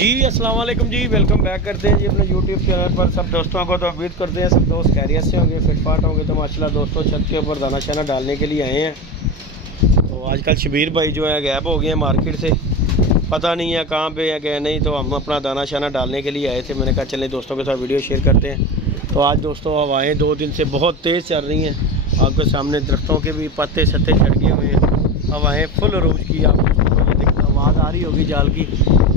जी अस्सलाम वालेकुम जी, welcome back करते हैं जी अपने यूट्यूब चैनल पर सब दोस्तों को। तो उम्मीद करते हैं सब दोस्त खैरियत से होंगे, फिटफाट होंगे। तो माशाल्लाह दोस्तों छत के ऊपर दाना शाना डालने के लिए आए हैं। तो आजकल शबीर भाई जो है गैप हो गए हैं मार्केट से, पता नहीं है कहाँ पे है गए नहीं। तो हम अपना दाना शाना डालने के लिए आए थे। मैंने कहा चले दोस्तों के साथ वीडियो शेयर करते हैं। तो आज दोस्तों हवाएँ 2 दिन से बहुत तेज़ चल रही हैं। आपके सामने दरख्तों के भी पत्ते सत्ते छटके हुए हैं, हवाएँ फुल रूज की। आप आवाज़ आ रही होगी जाल की,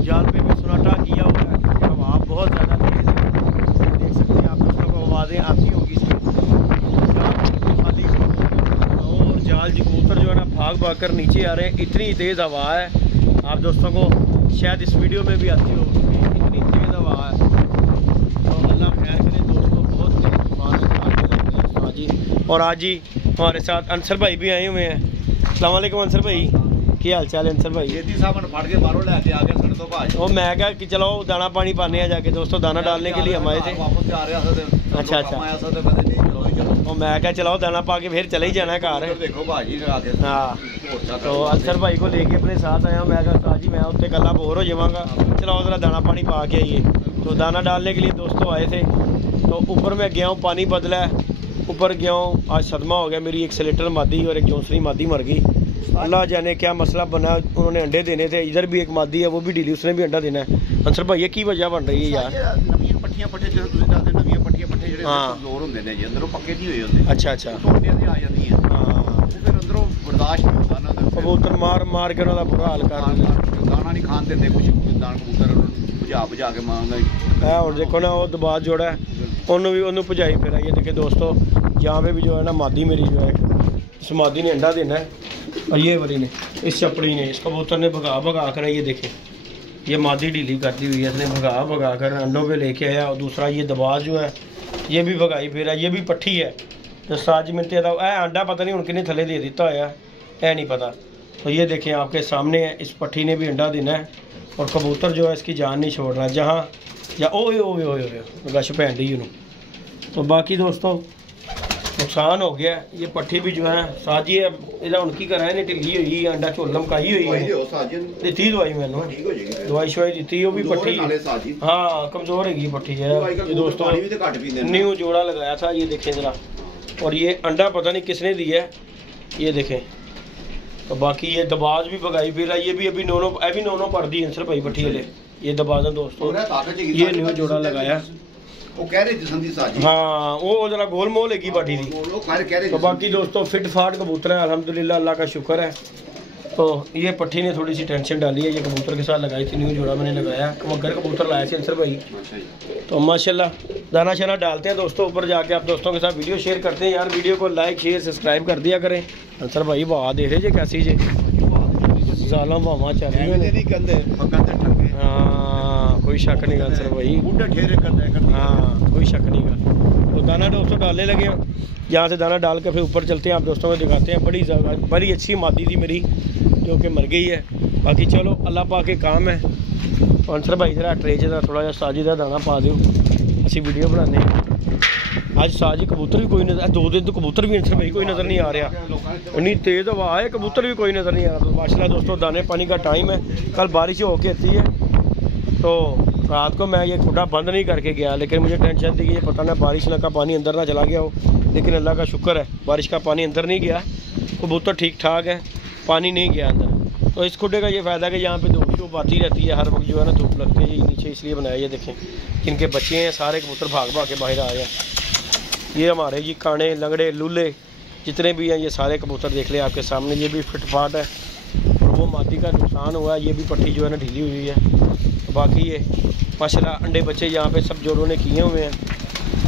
जाल पे भी सन्नाटा किया हुआ है क्योंकि हवा बहुत ज़्यादा तेज़ है। देख सकते हैं आप दोस्तों को आवाज़ें आती होगी इसमें। खाली और जाल कबूतर जो है ना भाग भाग कर नीचे आ रहे हैं, इतनी तेज़ हवा है। आप दोस्तों को शायद इस वीडियो में भी आती होगी, इतनी तेज़ हवा है। तो अल्लाह खैर करे दोस्तों, बहुत तूफान जी। और आज ही हमारे साथ अंसर भाई भी आए हुए हैं। अस्सलाम वालेकुम अंसर भाई, क्या हाल चाल है अंसर भाई? वो मैं क्या कि चलो दाना पानी पाने हैं जाके दोस्तों, दाना डालने के लिए हम आए थे। अच्छा अच्छा, वो मैं क्या चलाओ दाना पा के फिर चले ही जाना है घर। हाँ, तो अंसर भाई को लेके अपने साथ आया। मैं कहा जी मैं उत्ते कला बोर हो जाऊँगा, चलाओ जरा दाना पानी पा के आइए। तो दाना डालने के लिए दोस्तों आए थे। तो ऊपर मैं गया हूँ, पानी बदला है, ऊपर गया हूँ। आज सदमा हो गया, मेरी एक सिलेटर मादी और एक जोंसरी मादी मर गई। अल्लाह जाने क्या मसला बना। उन्होंने अंडे देने थे, इधर भी एक मादी है वो भी ढीली, उसने भी अंडा देना है। अंसर भाई ये की वजह बन रही है यार? अच्छा अच्छा, कबूतर मार मार के उन्होंने बुरा हाल कर दाना नहीं खान देते कुछ कबूतर भजा के मांगा। और देखो ना वो दबाज जोड़ा है, उन्होंने भजाई फिर। ये देखे दोस्तों, यहाँ पे भी जो है ना मादी मेरी जो है, इस मादी ने अंडा देना है और ये वाली ने, इस चपड़ी ने, इस कबूतर ने भगा भगा कर, ये देखें ये मादी ढीली करती हुई है, इसने भगा भगा कर अंडों पे लेके आया। और दूसरा ये दबाज जो है ये भी भगाई फिर है, ये भी पट्ठी है। तो साज मिनटे का अंडा पता नहीं उनके थले दे दिता होया है नहीं पता। तो ये देखें आपके सामने है, इस पट्ठी ने भी अंडा देना है। और कबूतर जो है इसकी जान नहीं छोड़ रहा, जहाँ या ओए ओए ओए गश भैन डी। तो बाकी दोस्तों नुकसान हो गया। ये पट्ठी भी जो है साजी है, इला उनकी करा है ढिली हुई, अंडा झोल लमकाई हुई है। दी दवाई मैंने दवाई शवाई दी, वो भी पट्ठी हाँ कमजोर है पट्ठी है। ये दोस्तों न्यू जोड़ा लगाया था, ये देखें जरा। और ये अंडा पता नहीं किसने दिया है, ये देखें। तो बाकी ये दबाज भी भगाई फिर ये भी अभी नोनो पर दी अंसर भाई पट्ठी वाले। ये दबाज दोस्तों ये न्यू जोड़ा लगाया, वो कह रही थी संदी साजी। हाँ वो जरा गोल मोल है की बाटी थी। तो बाकी दोस्तों फिट फाट कबूतर है अल्हम्दुलिल्लाह, अल्लाह का शुक्र है। तो ये पट्ठी ने थोड़ी सी टेंशन डाली है, ये कबूतर के साथ लगाई थी, न्यू जोड़ा मैंने लगाया। मगर कबूतर लाया थे अंसर भाई। तो माशाल्लाह दाना शाना डालते हैं दोस्तों, ऊपर जाके आप दोस्तों के साथ वीडियो शेयर करते हैं यार। वीडियो को लाइक शेयर सब्सक्राइब कर दिया करें। अंसर भाई वाह देख रहे जे कैसी जे जालम वावा चल रही है। हाँ कोई शक नहीं अंसर भाई, हाँ कोई शक नहीं गा। तो दाना दोस्तों डालने लगे हैं, यहाँ से दाना डाल के फिर ऊपर चलते हैं, आप दोस्तों को दिखाते हैं। बड़ी अच्छी मादी थी मेरी जो कि मर गई है। बाकी चलो अल्लाह पाक के काम है। तो अंसर भाई जरा ट्रे च थोड़ा जहा साजी का दाना पा दो, अच्छी वीडियो बनाने। आज साजी कबूतर भी कोई नजर, 2 दिन तो कबूतर भी अंसर भाई कोई नज़र नहीं आ रहा, इतनी तेज़ हवा है, कबूतर भी कोई नज़र नहीं आ रहा। तो माशाल्लाह दोस्तों दाने पानी का टाइम है, कल बारिश होके आती है। तो रात को मैं ये खुदा बंद नहीं करके गया, लेकिन मुझे टेंशन थी कि ये पता ना बारिश का पानी अंदर ना चला गया हो। लेकिन अल्लाह का शुक्र है बारिश का पानी अंदर नहीं गया, कबूतर ठीक ठाक है, पानी नहीं गया अंदर। तो इस खुडे का ये फ़ायदा है कि यहाँ पे धूप शूप आती रहती है हर वक्त जो है ना, धूप लगती है। ये नीचे इसलिए बनाया, ये देखें जिनके बच्चे हैं सारे कबूतर भाग भाग के बाहर आए हैं। ये हमारे जी काने लंगड़े लूले जितने भी हैं ये सारे कबूतर देख ले आपके सामने। ये भी फिटफाट है और वो मादी का नुकसान हुआ है, ये भी पट्टी जो है ना ढीली हुई है। तो बाकी ये माशाल्लाह अंडे बच्चे यहाँ पे सब जोड़ों ने किए हुए हैं।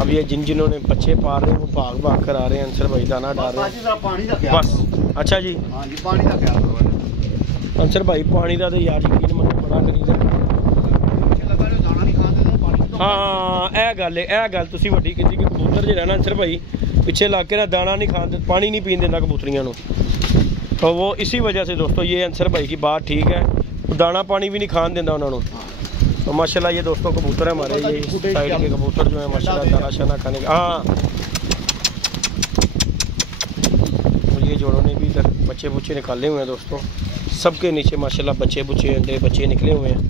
अब ये जिन्होंने बच्चे पाल रहे हैं वो भाग भाग कर आ रहे हैं। अंसर भाई दाना डाल रहे हैं बस। अच्छा जी अंसर भाई पानी का तो यार यकीन मन बड़ा करीदा। हाँ यह गल है, यह गल तुसी वड्डी कीती कि कबूतर जो रहना अंसर भाई पिछे ला के ना दाना नहीं खाते, पानी नहीं पीन देता कबूतरियां को। तो वो इसी वजह से दोस्तों ये अंसर भाई की बात ठीक है, दाना पानी भी नहीं खान देता उन्होंने। तो माशाल्लाह ये दोस्तों कबूतर है हमारे, ये साइड के कबूतर जो है माशाल्लाह दाना शाना खाने का। हाँ तो ये जोड़ों ने भी इधर बच्चे बुच्चे निकाले हुए हैं दोस्तों, सबके नीचे माशाल्लाह बच्चे बुच्चे अंडे बच्चे निकले हुए हैं।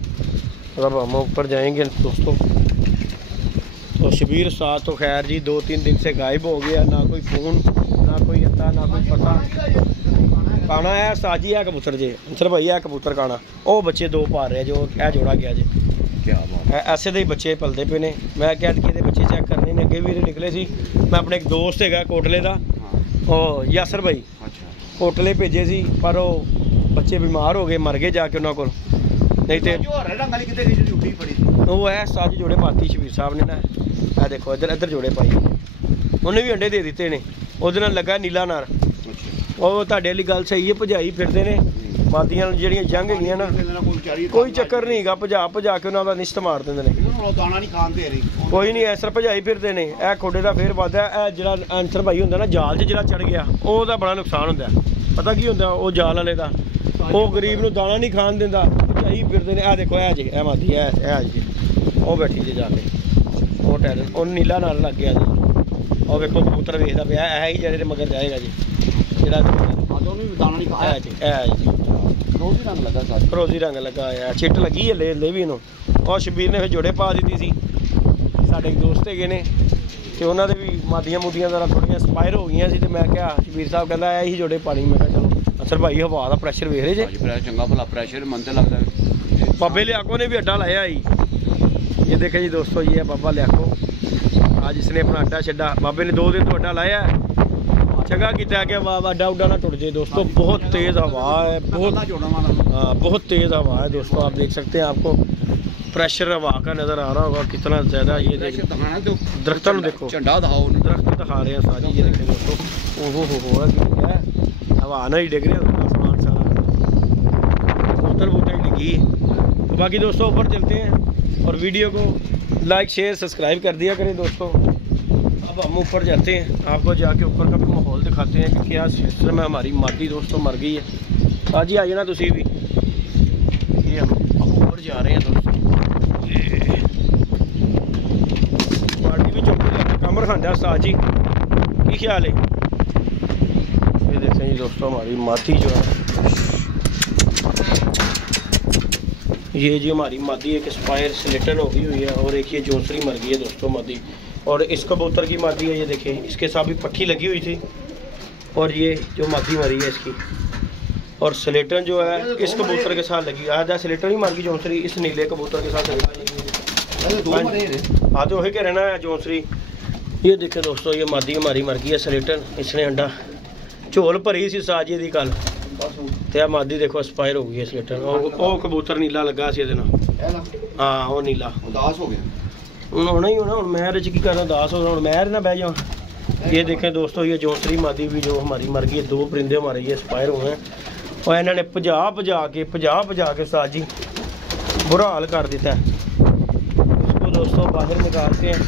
अब हम ऊपर जाएंगे दोस्तों। तो शबीर साहब तो खैर जी 2-3 दिन से गायब हो गया, ना कोई फ़ोन, ना कोई अता, ना कोई पता। काना है साजी है कबूतर जे अंसर भाई है कबूतर काना, वो बच्चे 2 पा रहे जो है जोड़ा गया जे। क्या बात है, ऐसे दे बच्चे पलते पे ने। मैं क्या कि बच्चे चेक करने ने अगे भी निकले सी। मैं अपने एक दोस्त है कोटले का, यासर भाई, कोटले भेजे सी, पर वो बच्चे बीमार हो गए, मर गए जाके उन्होंने को। नहीं तो वो है साजी जोड़े पाती शबीर साहब ने ना, आ देखो इधर इधर जोड़े पाई, उन्हें भी अंडे दे दिते ने। ਉਹਦੇ ਨਾਲ ਲੱਗਾ नीला नार। ਉਹ ਤੁਹਾਡੇ ਵਾਲੀ ਗੱਲ सही है, ਭਜਾਈ ਫਿਰਦੇ ਨੇ ਮਾਦੀਆਂ ਜਿਹੜੀਆਂ ਜੰਗ ਹੈਗੀਆਂ ਨਾ, ਕੋਈ ਚੱਕਰ ਨਹੀਂ ਹੈਗਾ, ਭਜਾ ਕੇ ਉਹਨਾਂ ਦਾ ਨਿਸ਼ਤ ਮਾਰ ਦਿੰਦੇ ਨੇ। ਦਾਣਾ ਨਹੀਂ ਖਾਣ ਦੇ ਰਹੀ, ਕੋਈ ਨਹੀਂ ਐਸਰ ਭਜਾਈ ਫਿਰਦੇ ਨੇ। ਇਹ ਖੋਡੇ ਦਾ ਫੇਰ ਵਾਧਾ, ਇਹ ਜਿਹੜਾ ਅੰਸਰ ਭਾਈ ਹੁੰਦਾ ਨਾ ਜਾਲ 'ਚ ਜਿਹੜਾ ਚੜ ਗਿਆ, ਉਹਦਾ ਬੜਾ ਨੁਕਸਾਨ ਹੁੰਦਾ। ਪਤਾ ਕੀ ਹੁੰਦਾ ਉਹ ਜਾਲ ਵਾਲੇ ਦਾ, ਉਹ ਗਰੀਬ ਨੂੰ ਦਾਣਾ ਨਹੀਂ ਖਾਣ ਦਿੰਦਾ, ਭਜਾਈ ਫਿਰਦੇ ਨੇ। ਇਹ ਦੇਖੋ ਇਹ ਜੀ ਇਹ ਮਾਦੀ ਇਹ ਜੀ ਉਹ ਬੈਠੀ ਜੇ ਜਾ ਕੇ, ਉਹ ਟੈਲੈਂਟ ਉਹ ਨੀਲਾ ਨਾਲ ਲੱਗ ਗਿਆ ਜੀ। ਉਹ ਵੇਖੋ ਕਬੂਤਰ ਵੇਖਦਾ ਪਿਆ, ਇਹ ਹੀ ਜਿਹੜੇ ਮਗਰ ਜਾਏਗਾ ਜੀ, ਜਿਹੜਾ ਦਾਣਾ ਨਹੀਂ ਖਾਇਆ ਜੀ। ਇਹ ਜੀ ਫਰੋਜ਼ੀ ਰੰਗ ਲੱਗਾ ਆ, ਛਿੱਟ ਲੱਗੀ ਹੈ ਲੈ ਵੀ ਇਹਨੂੰ। ਉਹ ਸ਼ਬੀਰ ਨੇ ਫਿਰ ਜੋੜੇ ਪਾ ਦਿੱਤੀ ਸੀ। ਸਾਡੇ ਇੱਕ ਦੋਸਤ ਹੈਗੇ ਨੇ ਤੇ ਉਹਨਾਂ ਦੇ ਵੀ ਮਾਦੀਆਂ ਮੂਦੀਆਂ ਜ਼ਰਾ ਥੋੜ੍ਹੀਆਂ ਐਕਸਪਾਇਰ ਹੋ ਗਈਆਂ ਸੀ, ਤੇ ਮੈਂ ਕਿਹਾ ਸ਼ਬੀਰ ਸਾਹਿਬ ਕਹਿੰਦਾ ਇਹ ਹੀ ਜੋੜੇ ਪਾਣੀ। ਮੈਂ ਕਿਹਾ ਚਲੋ ਅਸਰ ਭਾਈ ਹਵਾ ਦਾ ਪ੍ਰੈਸ਼ਰ ਵੇਖ ਰਹੇ ਜੇ, ਚੰਗਾ ਭਲਾ ਪ੍ਰੈਸ਼ਰ ਮਨ ਤੇ ਲੱਗਦਾ। बाबे लियाको ने भी अड्डा लाया ही, ये देखे जी दोस्तों, ये है बाबा लियाको। आज इसने अपना अड्डा छड्डा, बाबे ने 2 दिन तो अड्डा लाया है, चंगा किया कि अड्डा उड्डा ना टुट जाए दोस्तों। बहुत तेज़ हवा है, बहुत तेज़ हवा है दोस्तों। आप देख सकते हैं, आपको प्रेशर हवा का नज़र आ रहा होगा कितना ज़्यादा। ये दरख्तों में देखो, दरख्त दिखा रहे हैं सारी, ये देखें दोस्तों। ओहो हवा नहीं डिग रही, आसमान सारा कबूतर ही डिगी। तो बाकी दोस्तों ऊपर चलते हैं और वीडियो को लाइक शेयर सब्सक्राइब कर दिया करें दोस्तों। अब हम ऊपर जाते हैं, आपको जाके ऊपर का भी माहौल दिखाते हैं कि क्या सिस्टम में हमारी मादी दोस्तों मर गई है। आज ही आइए ना तुसी भी, ये हम ऊपर जा रहे हैं दोस्तों। पार्टी भी चौकी कमर खांडा साज जी, की ख्याल है? ये देखें जी दोस्तों, हमारी मादी जो है, ये जी हमारी मादी एक एक्सपायर स्लेटर हो गई हुई है, और एक ये जोसरी मर गई है दोस्तों मादी। और इस कबूतर की मादी है, ये देखें, इसके साथ भी पट्टी लगी हुई थी, और ये जो मादी मरी है इसकी। और स्लेटन जो है इस कबूतर के साथ लगी, आधा स्लेटर ही मर गई, जोसरी इस नीले कबूतर के साथ लगी। हाँ तो वही कह रहना है जोसरी। ये देखें दोस्तों, ये मादी हमारी मर गई है स्लेटन, इसने अंडा झोल भरी सी साजिए दी कल, तो मादी देखो एक्सपायर हो गई है स्लेटन। और कबूतर नीला लगा सी हाँ, वो नीला उदास हो गया हूँ, होना ही होना। हूँ मैं की करना उदास हो, हूँ मैं ना बह जाऊँ। ये देखें दोस्तों, ये जोसरी मादी भी जो हमारी मर गई है, 2 परिंदे हमारे ये एक्सपायर हुए हैं, और इन्होंने भजा के साजी बुरा हाल कर दिता है। इसको दोस्तों बाहर निकालते हैं।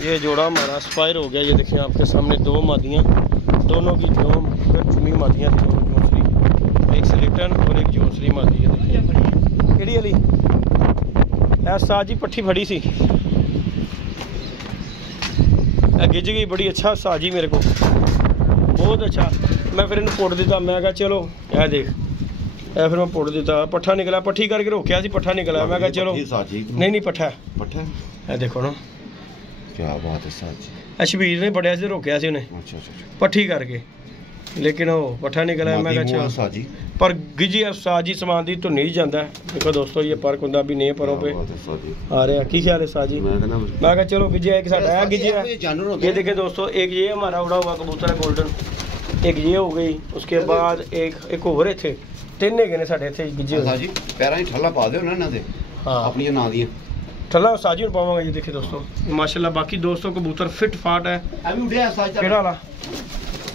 ये जोड़ा हमारा एक्सपायर हो गया, ये देखें आपके सामने 2 मादियाँ, दोनों की चुनी मादियाँ, जोसरी, एक स्लेटन और एक जोसरी मादी है। देखिए केड़ी वाली ऐसा जी पट्ठी फड़ी सी, गिज गई बड़ी। अच्छा साजी मेरे को बहुत अच्छा। मैं फिर इन्हें पुट दिता, मैं कहा चलो यह देख, फिर मैं पुट दिता, पट्ठा निकला, पट्ठी करके रोकया सी, पट्ठा निकला। मैं कहा चलो नहीं पट्ठा है, देखो ना क्या बात है साजी। शबीर ने पढ़िया से रोकया सी उन्हें पट्ठी करके, लेकिन वो पट्ठा निकला। मैं कहा चल, पर गिजी साजी समान दी तो नहीं जाता। देखो दोस्तों, ये पर कुंदा भी नहीं परों पे आ रहा। की ख्याल है साजी? मैं कहा चलो गिजे एक साढ़ा गिजिया। ये देखे दोस्तों, एक ये हमारा उड़ा हुआ कबूतर है गोल्डन, एक ये हो गई, उसके बाद एक और थे, 3 गए साढ़े इतने गिजे पैर ठल्ला पा दो ना। हाँ, अपनी ना दी ठल्ला साजी में पावांगा। ये देखिए दोस्तों माशाल्लाह। बाकी दोस्तों कबूतर फिट फाट है।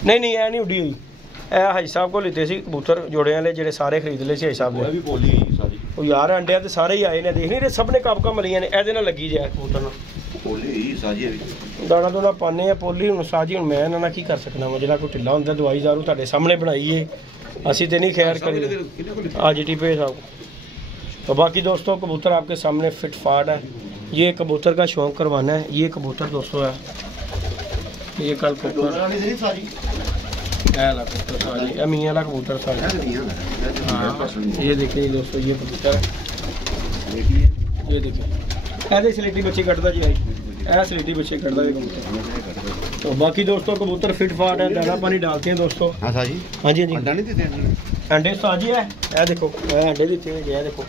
नहीं ऐ नहीं उड़ी हुई, हाई साहब को लेते सी कबूतर जोड़े वाले, जेडे सारे खरीद ले सी हाई साहब ने। यार अंडे तो सारे ही आए ने, देख नहीं रहे, सब ने कप मलिया ने, ए लगी जाए कबूतर दाना दूना पाने आ पोली। हूँ साजी हूँ मैं इन्होंने की कर सकना वा, जो कोई ढिला होंगे दवाई दारू तुहाडे सामने बनाई है, असी तो नहीं खैर करी आज टी पे साहब। तो बाकी दोस्तों कबूतर आपके सामने फिट फाट है। ये कबूतर का शौक करवाना है, ये कबूतर दोस्तों है, ये कल कबूतर मियाँ वाला कबूतर साजी। हाँ ये देखिए दोस्तों, ये कबूतर ये देखिए ऐसे स्लेटी बच्चे कटता जी आई ऐ स्लेटी बच्चे कटता है कबूतर। तो बाकी दोस्तों कबूतर फिट फाट है, दाना पानी डालते हैं दोस्तों। हाँ साजी, हाँ जी जी, अंडा नहीं देते अंडे साजी है, ये देखो अंडे दिते हुए ये देखो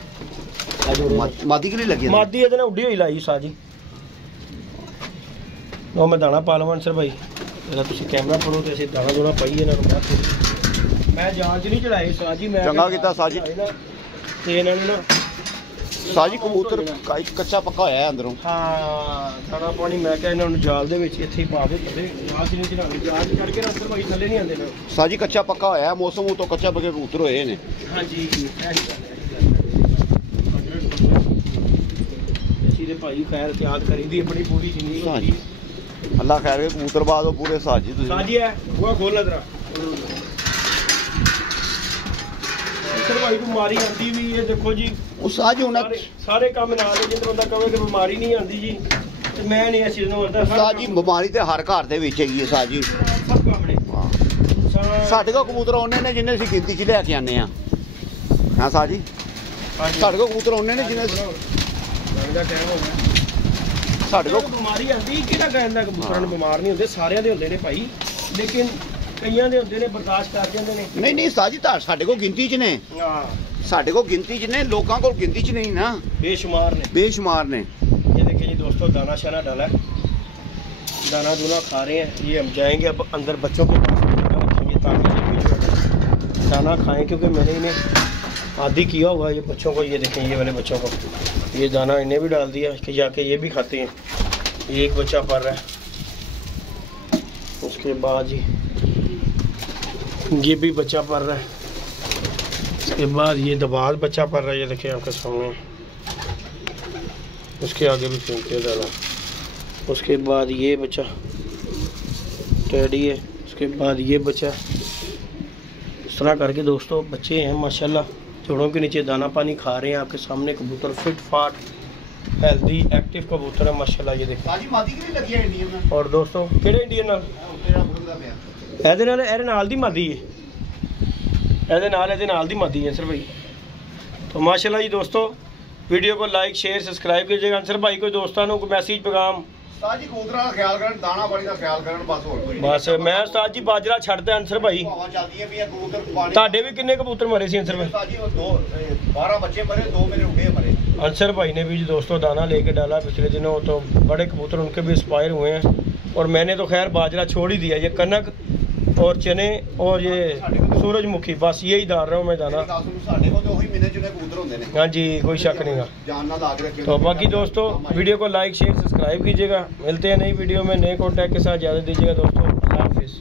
मादी के लिए लगी मादी ਇਹਦੇ ਨਾਲ ਉੱਡੀ ਹੋਈ ਲਾਈ ਸਾਜੀ। ਉਹ ਮੈਂ ਦਾਣਾ ਪਾ ਲਵਾਂ ਅੰਸਰ ਭਾਈ, ਜਿਹੜਾ ਤੁਸੀਂ ਕੈਮਰਾ ਫੜੋ ਤੇ ਅਸੀਂ ਦਾਣਾ ਦੋਣਾ ਪਾਈਏ ਇਹਨਾਂ ਨੂੰ ਬਾਅਦ। ਮੈਂ ਜਾਨ ਚ ਨਹੀਂ ਚੜਾਏ ਸਾਜੀ, ਮੈਂ ਚੰਗਾ ਕੀਤਾ ਸਾਜੀ। ਤੇ ਇਹਨਾਂ ਨੇ ਨਾ ਸਾਜੀ ਕਬੂਤਰ ਕੱਚਾ ਪੱਕਾ ਹੋਇਆ ਹੈ ਅੰਦਰੋਂ। ਹਾਂ ਦਾਣਾ ਪਾਣੀ ਮੈਂ ਕਿਹਾ ਇਹਨਾਂ ਨੂੰ ਜਾਲ ਦੇ ਵਿੱਚ ਇੱਥੇ ਹੀ ਪਾ ਦੇ ਥੱਲੇ, ਜਾਲ ਚ ਨਹੀਂ ਚੜਾਉਂਦੇ, ਜਾਲ ਚ ਚੜ ਕੇ ਨਾ ਅੰਸਰ ਭਾਈ ਥੱਲੇ ਨਹੀਂ ਆਉਂਦੇ ਨੇ ਸਾਜੀ। ਕੱਚਾ ਪੱਕਾ ਹੋਇਆ ਹੈ, ਮੌਸਮ ਤੋਂ ਕੱਚਾ ਬਗੇ ਕਬੂਤਰ ਹੋਏ ਨੇ। ਹਾਂਜੀ ਅਸੀਂ ਦੇ ਭਾਈ ਖੈਰ ਤਿਆਰ ਕਰੀਦੀ ਆਪਣੀ ਪੂਰੀ ਜਿੰਨੀ ਸਾਜੀ। ਅੱਲਾ ਖੈਰ ਕੇ ਕਬੂਤਰ ਬਾਦ ਪੂਰੇ ਸਾਜੀ ਤੁਸੀਂ। ਸਾਜੀ ਹੈ ਉਹ ਖੋਲ ਨਜ਼ਰਾ ਸਰ ਭਾਈ ਬਿਮਾਰੀ ਆਉਂਦੀ ਵੀ ਇਹ ਦੇਖੋ ਜੀ, ਉਹ ਸਾਜੀ ਹੁਣ ਸਾਰੇ ਕੰਮ ਨਾਲ ਜੇ ਬੰਦਾ ਕਹੇ ਕਿ ਬਿਮਾਰੀ ਨਹੀਂ ਆਉਂਦੀ ਜੀ, ਤੇ ਮੈਂ ਨਹੀਂ ਇਸ ਚੀਜ਼ ਨੂੰ ਆਉਂਦਾ ਸਾਜੀ। ਬਿਮਾਰੀ ਤੇ ਹਰ ਘਰ ਦੇ ਵਿੱਚ ਹੈਗੀ ਹੈ ਸਾਜੀ। ਸਭ ਕੰਮ ਨੇ ਸਾਡੇ ਕੋਲ ਕਬੂਤਰ ਉਹਨੇ ਨੇ ਜਿੰਨੇ ਅਸੀਂ ਗਿਣਤੀ 'ਚ ਲੈ ਕੇ ਆਨੇ ਆ। ਹਾਂ ਸਾਜੀ, ਸਾਡੇ ਕੋਲ ਕਬੂਤਰ ਉਹਨੇ ਨੇ ਜਿੰਨੇ ਦਾ ਟਾਈਮ ਹੋ ਗਿਆ। ਸਾਡੇ ਕੋਲ ਬਿਮਾਰੀ ਆਉਂਦੀ ਕਿਹੜਾ ਕਹਿੰਦਾ ਕਬੂਤਰਾਂ ਨੂੰ ਬਿਮਾਰ ਨਹੀਂ ਹੁੰਦੇ, ਸਾਰਿਆਂ ਦੇ ਹੁੰਦੇ ਨੇ ਭਾਈ, ਲੇਕਿਨ ਕਈਆਂ ਦੇ ਹੁੰਦੇ ਨੇ ਬਰਦਾਸ਼ਤ ਕਰ ਜਾਂਦੇ ਨੇ। ਨਹੀਂ ਨਹੀਂ ਸਾਜੀ, ਤਾਂ ਸਾਡੇ ਕੋਲ ਗਿਣਤੀ 'ਚ ਨੇ। ਹਾਂ ਸਾਡੇ ਕੋਲ ਗਿਣਤੀ 'ਚ ਨੇ, ਲੋਕਾਂ ਕੋਲ ਗਿਣਤੀ 'ਚ नहीं ना, बेशुमार ने बेशुमार ने। ये देखिए जी दोस्तों, दाना शाना डाला है, दाना दूना खा रहे हैं। ये हम जाएंगे अब अंदर बच्चों के पास रखेंगे ताकि ये भी दाना खाएं, क्योंकि मैंने इन्हें आदि किया हुआ है ये बच्चों को। ये देखें ये वाले बच्चों को ये दाना इन्हें भी डाल दिया कि जाके ये भी खाते हैं। ये एक बच्चा पड़ रहा है, उसके बाद जी ये भी बच्चा पड़ रहा है, उसके बाद ये दबाद बच्चा पड़ रहा है, ये देखिए आपके सामने। उसके आगे भी फेंकते डाला, उसके बाद ये बच्चा टेडी है, उसके बाद ये बच्चा। इस तरह करके दोस्तों बच्चे हैं माशाल्लाह, जोड़ों के नीचे दाना पानी खा रहे हैं आपके सामने। कबूतर फिट फाट हेल्दी एक्टिव कबूतर है माशाल्लाह। ये देखो। और दोस्तों किहड़े इंडियन नाल ਇਹਦੇ ਨਾਲ ਦੀ ਮਾਦੀ ਹੈ, ਇਹਦੇ ਨਾਲ ਦੀ मादी है अंसर भाई। तो माशाल्लाह जी दोस्तों, वीडियो को लाइक शेयर सब्सक्राइब कीजिएगा। अंसर भाई कोई दोस्तों को मैसेज पैगाम साजी कबूतਰਾਂ ਦਾ ਖਿਆਲ ਕਰਨ, ਦਾਣਾ ਪਾਣੀ ਦਾ ਖਿਆਲ ਕਰਨ, ਬਸ ਹੋਰ ਕੋਈ ਬਸ। ਮੈਂ ਉਸਤਾਦ ਜੀ ਬਾਜਰਾ ਛੱਡਦਾ ਅੰਸਰ ਭਾਈ। ਹਵਾ ਚੱਲਦੀ ਹੈ ਵੀ ਇਹ ਕਬੂਤਰ ਪਾਣੀ। ਤੁਹਾਡੇ ਵੀ ਕਿੰਨੇ ਕਬੂਤਰ ਮਰੇ ਸੀ ਅੰਸਰ भाई? साजी 12 बच्चे मरे, 2 मेरे उड़े मरे। अंसर भाई ने भी जी दोस्तों दाना लेके डाला पिछले दिनों, तो बड़े कबूतर उनके भी एक्सपायर हुए हैं। और मैंने तो खैर बाजरा छोड़ ही दिया, ये कनक और चने और ये सूरजमुखी, बस यही डाल रहा हूँ मैं दाना। हाँ जी कोई शक नहीं है। तो बाकी दोस्तों वीडियो को लाइक शेयर सब्सक्राइब कीजिएगा। मिलते हैं नई वीडियो में नए कॉन्टैक्ट के साथ। इजाज़त दीजिएगा दोस्तों, अल्लाह हाफिज़।